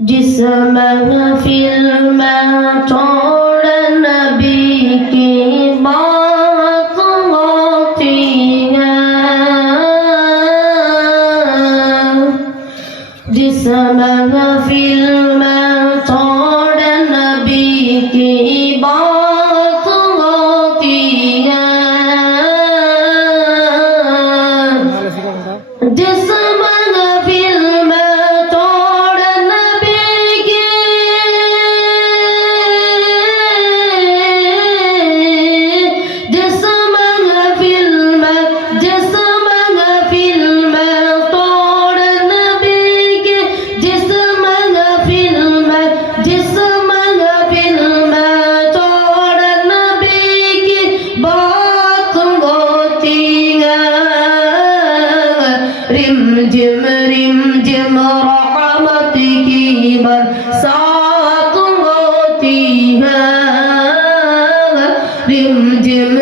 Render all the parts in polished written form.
जिस महफिल में छोड़ नबी की बात होती है, जिस महफिल में छोड़ नबी की बात होती है, जिस महफिल में छोड़ नबी की, जिस महफिल में, जिस महफिल में छोड़ नबी की, जिस महफिल में, जिस महफिल में छोड़ नबी की बात होती है, रिम जिम रहमत की बरसात होती है, रिम जिम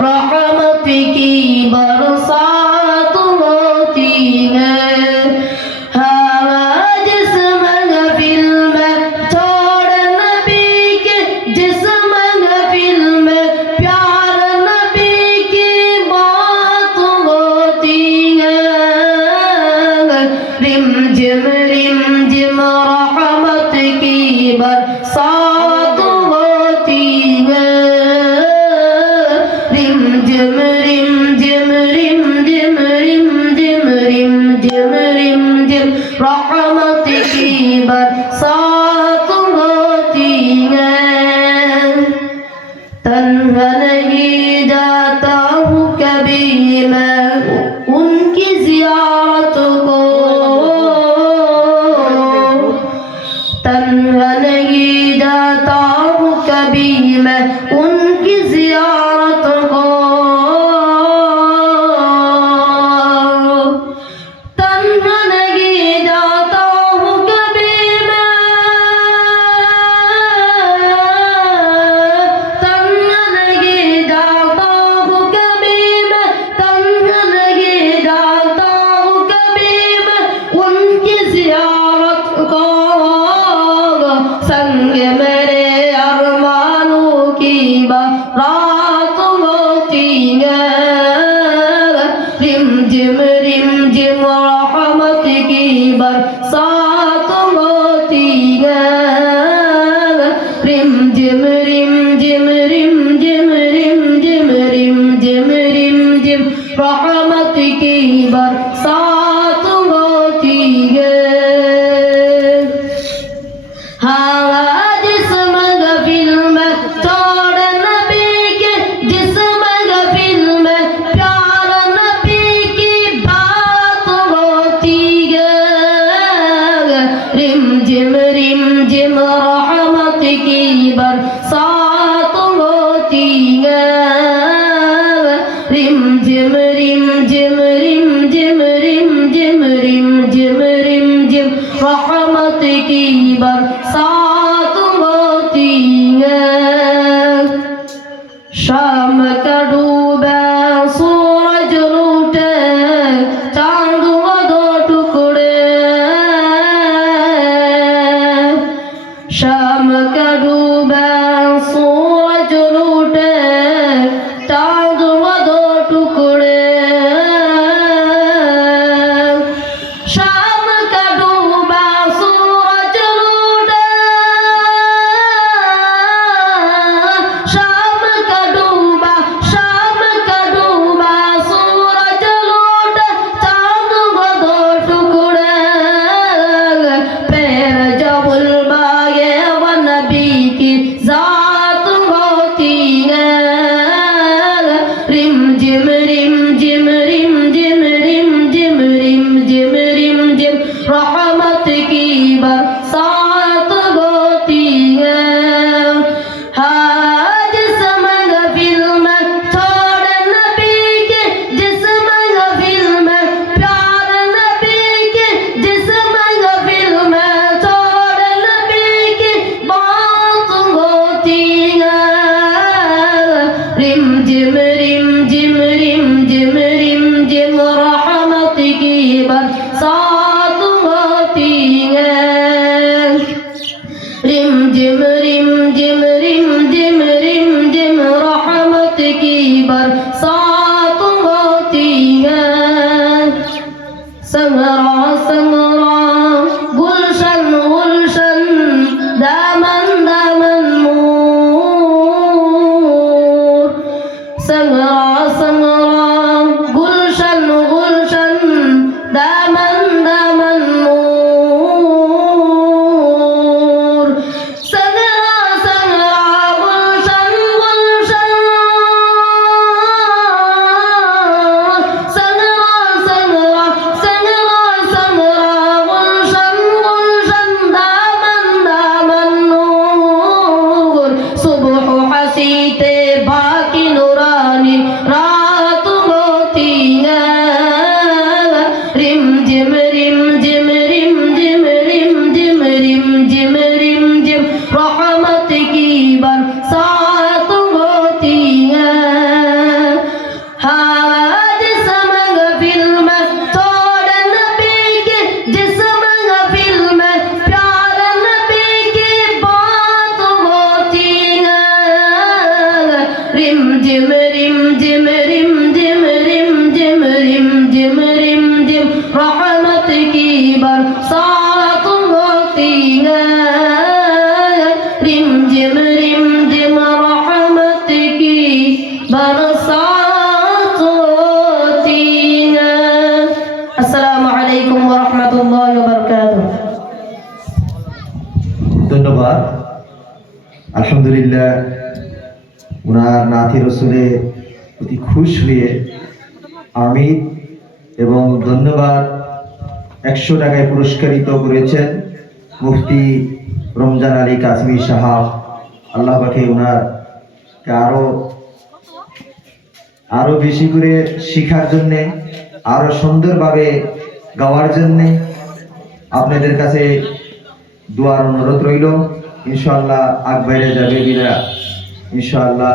रहमत की बरसात होती है। जिस महफिल में छोड़ नबी के, जिस महफिल में प्यार नबी की बात होती है, रिम जिम रहमत की बरसात होती है, रिम जिम रहमत की बरसात होती है। तन्हा नहीं जाता हूँ कभी मैं उनकी ज़ियारत को, तन्हा नहीं जाता हूँ कभी मैं उनकी ज़ियारत को, तन्हा नहीं जाता हूँ कभी मैं, तन्हा नहीं जाता हूँ कभी मैं, तन्हा नहीं जाता हूँ कभी मैं उनकी ज़ियारत को, संग मेरे अरमानों की बारात होती है, रिम जिम रहमत की बरसात होती है, रिम जिम रहमत की बरसात होती है। जिस महफिल में छोड़ नबी के, जिस महफिल में प्यार नबी की बात होती है, रिम जिम रहमत की बरसात होती है, रिम जिम रहमत की बरसात होती है। शाम का डूबा सूरज लूटे चांद वो दो टुकड़े, शाम का डूबा सूरज लूटे चांद वो दो टुकड़े, سنرى سنرى گلشن گلشن دامن دامن نور سنرى سنرى گلشن گلشن دامن دامن نور سنرى سنرى گلشن گلشن سنرى سنرى سنرى سنرى گلشن گلشن دامن دامن نور صبح حسیت باقی نورانی رات ہوتی ہے رم جم رم جم رم جم رم جم رم جم رم جم رحمت کی برسات ہوتی ہے جسم محفل میں تھوڑا نبی کے جسم محفل میں پیار نبی کی بات ہوتی ہے رم جم رم جم رم جم رم جم رم جم رم جم رحمت کی برسات ہوتی ہے رم جم رحمت کی برسات ہوتی ہے السلام علیکم ورحمۃ اللہ وبرکاتہ ধন্যবাদ। আলহামদুলিল্লাহ, ওনার নাতি রসুলের প্রতি খুশ হয়ে আমির এবং ধন্যবাদ 100 টাকায় পুরস্কৃত করেছেন মুফতি রমজান আলী কাশ্মীর সাহাব। আল্লাহ পাকে ওনারকে আরো বেশি করে শেখার জন্যে, আরো সুন্দরভাবে গাওয়ার জন্যে আপনাদের কাছে দোয়ার অনুরোধ রইল। ইনশাআল্লাহ আগ বাইরে যাবে বিনা ইনশাআল্লাহ